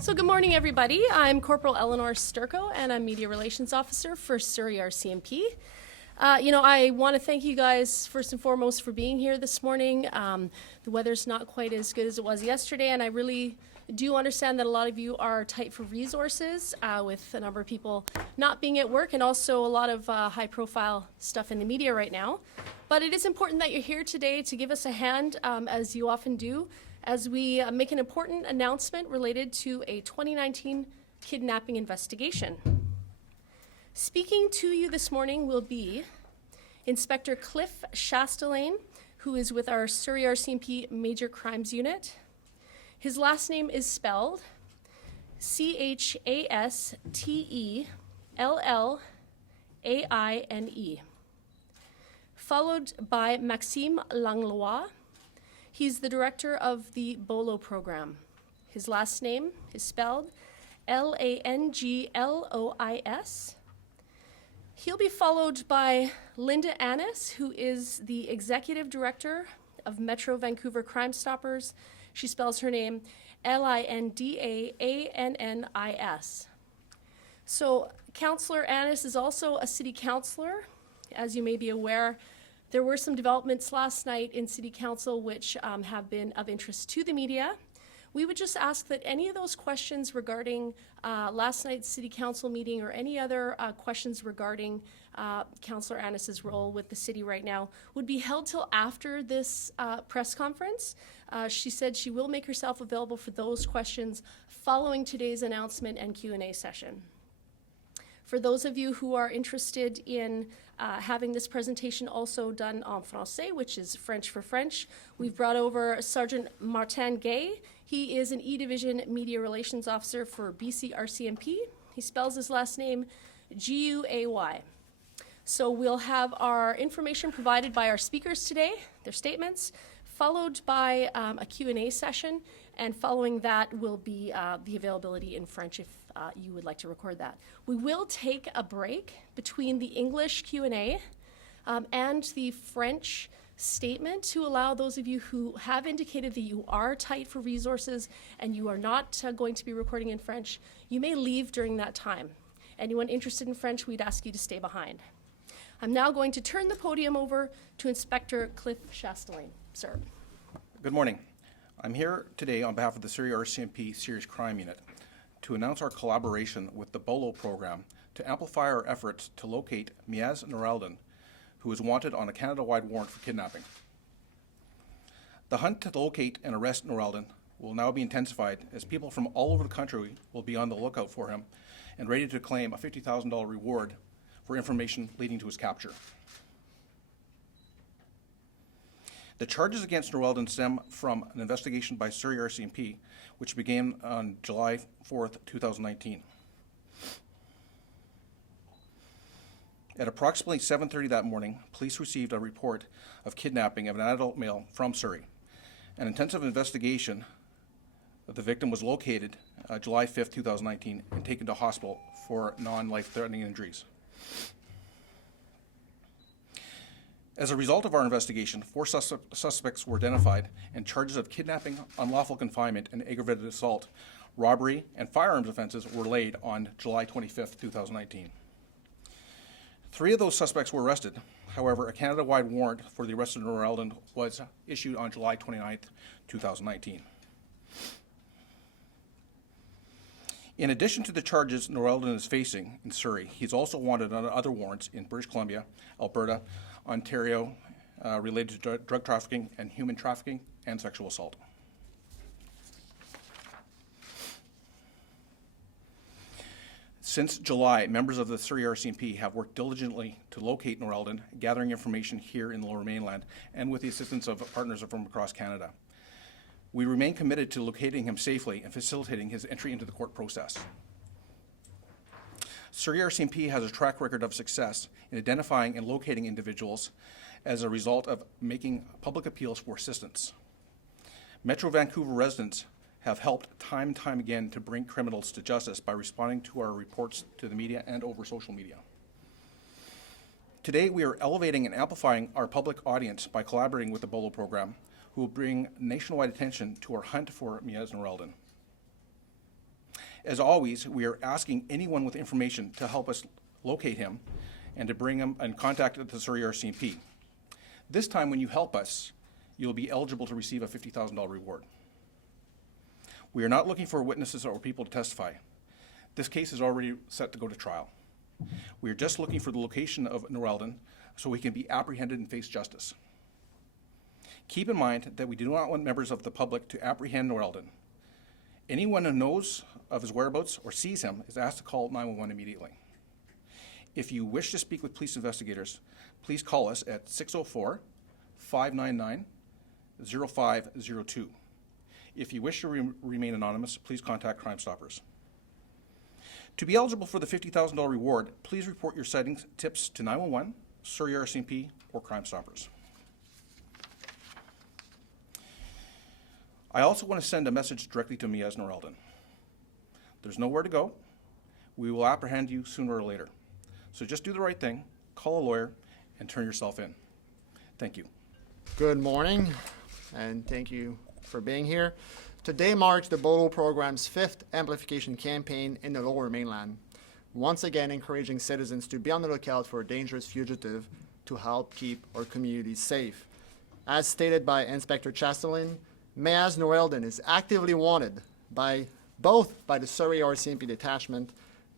So good morning, everybody. I'm Corporal Eleanor Sturko, and I'm Media Relations Officer for Surrey RCMP. I want to thank you guys first and foremost for being here this morning. The weather's not quite as good as it was yesterday, and I really do understand that a lot of you are tight for resources with a number of people not being at work and also a lot of high-profile stuff in the media right now. But it is important that you're here today to give us a hand, as you often do, as we make an important announcement related to a 2019 kidnapping investigation. Speaking to you this morning will be Inspector Cliff Chastelain, who is with our Surrey RCMP Major Crimes Unit. His last name is spelled Chastellaine, followed by Maxime Langlois. He's the director of the BOLO program. His last name is spelled Langlois. He'll be followed by Linda Annis, who is the executive director of Metro Vancouver Crime Stoppers. She spells her name Lindaannis. So Councillor Annis is also a city councillor. As you may be aware, there were some developments last night in City Council which have been of interest to the media. We would just ask that any of those questions regarding last night's City Council meeting or any other questions regarding Councillor Annis's role with the city right now would be held till after this press conference. She said she will make herself available for those questions following today's announcement and Q&A session. For those of you who are interested in having this presentation also done en français, which is French for French, we've brought over Sergeant Martin Gay. He is an E-Division Media Relations Officer for BC RCMP. He spells his last name Guay. So we'll have our information provided by our speakers today, their statements, followed by a Q&A session, and following that will be the availability in French if you would like to record that. We will take a break between the English Q&A and the French statement to allow those of you who have indicated that you are tight for resources and you are not going to be recording in French, you may leave during that time. Anyone interested in French, we'd ask you to stay behind. I'm now going to turn the podium over to Inspector Cliff Chastelain. Sir. Good morning. I'm here today on behalf of the Surrey RCMP Serious Crime Unit to announce our collaboration with the BOLO program to amplify our efforts to locate Meaz Nour-Eldin, who is wanted on a Canada-wide warrant for kidnapping. The hunt to locate and arrest Nour-Eldin will now be intensified as people from all over the country will be on the lookout for him and ready to claim a $50,000 reward for information leading to his capture. The charges against Nour-Eldin stem from an investigation by Surrey RCMP, which began on July 4th, 2019. At approximately 7:30 that morning, police received a report of kidnapping of an adult male from Surrey. An intensive investigation of the victim was located July 5th, 2019, and taken to hospital for non-life-threatening injuries. As a result of our investigation, 4 suspects were identified, and charges of kidnapping, unlawful confinement, and aggravated assault, robbery, and firearms offenses were laid on July 25th, 2019. 3 of those suspects were arrested. However, a Canada-wide warrant for the arrest of Nour-Eldin was issued on July 29th, 2019. In addition to the charges Nour-Eldin is facing in Surrey, he's also wanted on other warrants in British Columbia, Alberta, Ontario, related to drug trafficking and human trafficking and sexual assault. Since July, members of the Surrey RCMP have worked diligently to locate Nour-Eldin, gathering information here in the Lower Mainland and with the assistance of partners from across Canada. We remain committed to locating him safely and facilitating his entry into the court process. Surrey RCMP has a track record of success in identifying and locating individuals as a result of making public appeals for assistance. Metro Vancouver residents have helped time and time again to bring criminals to justice by responding to our reports to the media and over social media. Today, we are elevating and amplifying our public audience by collaborating with the BOLO program, who will bring nationwide attention to our hunt for Meaz Nour-Eldin. As always, we are asking anyone with information to help us locate him and to bring him in contact with the Surrey RCMP. This time, when you help us, you'll be eligible to receive a $50,000 reward. We are not looking for witnesses or people to testify. This case is already set to go to trial. We are just looking for the location of Nour-Eldin so he can be apprehended and face justice. Keep in mind that we do not want members of the public to apprehend Nour-Eldin. Anyone who knows of his whereabouts or sees him is asked to call 911 immediately. If you wish to speak with police investigators, please call us at 604-599-0502. If you wish to remain anonymous, please contact Crime Stoppers. To be eligible for the $50,000 reward, please report your sightings tips to 911, Surrey RCMP, or Crime Stoppers. I also want to send a message directly to Meaz Nour-Eldin. There's nowhere to go. We will apprehend you sooner or later. So just do the right thing, call a lawyer, and turn yourself in. Thank you. Good morning, and thank you for being here. Today marks the BOLO program's 5th amplification campaign in the Lower Mainland, once again encouraging citizens to be on the lookout for a dangerous fugitive to help keep our communities safe. As stated by Inspector Chastelin, Meaz Nour-Eldin is actively wanted both by the Surrey RCMP Detachment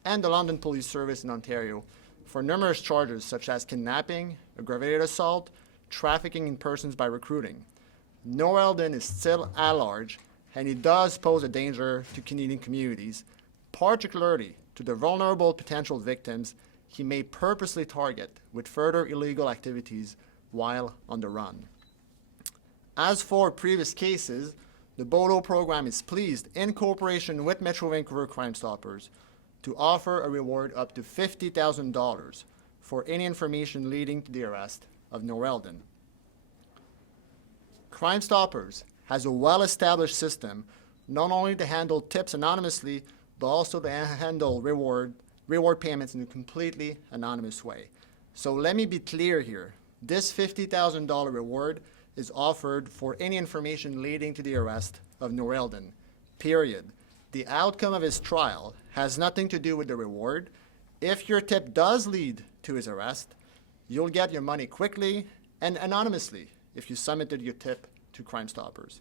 and the London Police Service in Ontario for numerous charges such as kidnapping, aggravated assault, trafficking in persons by recruiting. Nour-Eldin is still at large, and he does pose a danger to Canadian communities, particularly to the vulnerable potential victims he may purposely target with further illegal activities while on the run. As for previous cases, the BOLO program is pleased, in cooperation with Metro Vancouver Crime Stoppers, to offer a reward up to $50,000 for any information leading to the arrest of Nour-Eldin. Crime Stoppers has a well-established system not only to handle tips anonymously, but also to handle reward payments in a completely anonymous way. So let me be clear here. This $50,000 reward is offered for any information leading to the arrest of Nour-Eldin, period. The outcome of his trial has nothing to do with the reward. If your tip does lead to his arrest, you'll get your money quickly and anonymously if you submitted your tip to Crime Stoppers.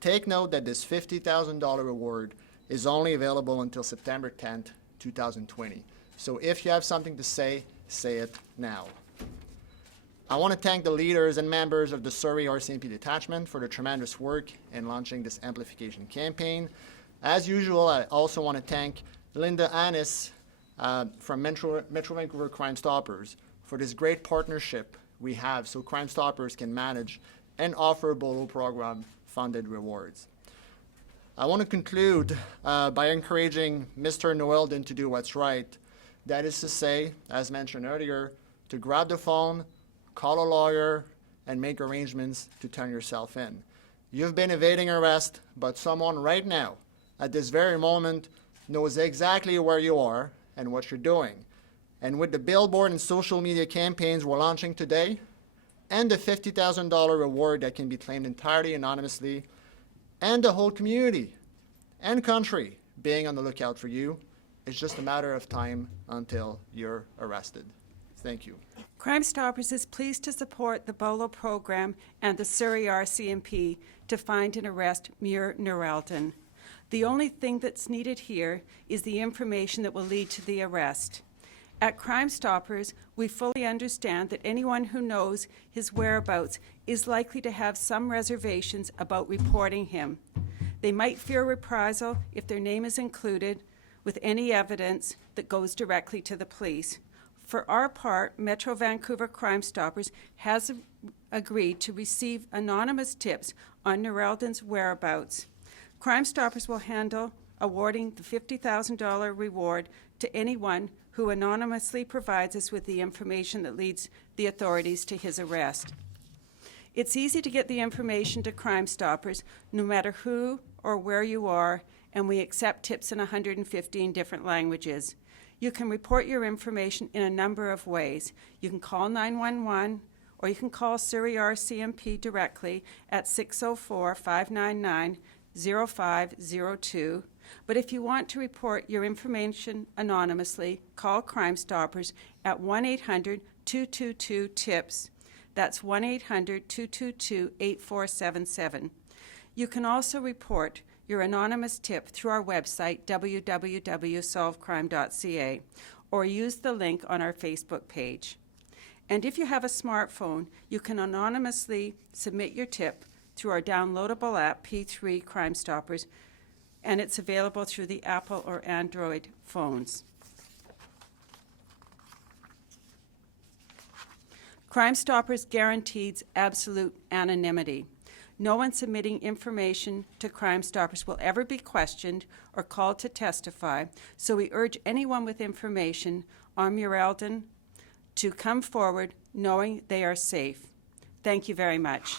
Take note that this $50,000 reward is only available until September 10th, 2020. So if you have something to say it now. I want to thank the leaders and members of the Surrey RCMP Detachment for the tremendous work in launching this amplification campaign. As usual, I also want to thank Linda Annis from Metro Vancouver Crime Stoppers for this great partnership we have so Crime Stoppers can manage and offer BOLO program funded rewards. I want to conclude by encouraging Mr. Nour-Eldin to do what's right. That is to say, as mentioned earlier, to grab the phone, call a lawyer, and make arrangements to turn yourself in. You've been evading arrest, but someone right now, at this very moment, knows exactly where you are and what you're doing. And with the billboard and social media campaigns we're launching today, and the $50,000 reward that can be claimed entirely anonymously, and the whole community and country being on the lookout for you, it's just a matter of time until you're arrested. Thank you. Crime Stoppers is pleased to support the BOLO program and the Surrey RCMP to find and arrest Meaz Nour-Eldin. The only thing that's needed here is the information that will lead to the arrest. At Crime Stoppers, we fully understand that anyone who knows his whereabouts is likely to have some reservations about reporting him. They might fear reprisal if their name is included with any evidence that goes directly to the police. For our part, Metro Vancouver Crime Stoppers has agreed to receive anonymous tips on Nour-Eldin's whereabouts. Crime Stoppers will handle awarding the $50,000 reward to anyone who anonymously provides us with the information that leads the authorities to his arrest. It's easy to get the information to Crime Stoppers, no matter who or where you are, and we accept tips in 115 different languages. You can report your information in a number of ways. You can call 911, or you can call Surrey RCMP directly at 604-599-0502. But if you want to report your information anonymously, call Crime Stoppers at 1-800-222-TIPS. That's 1-800-222-8477. You can also report your anonymous tip through our website, www.solvecrime.ca, or use the link on our Facebook page. And if you have a smartphone, you can anonymously submit your tip through our downloadable app, P3 Crime Stoppers, and it's available through the Apple or Android phones. Crime Stoppers guarantees absolute anonymity. No one submitting information to Crime Stoppers will ever be questioned or called to testify, so we urge anyone with information on Nour-Eldin to come forward knowing they are safe. Thank you very much.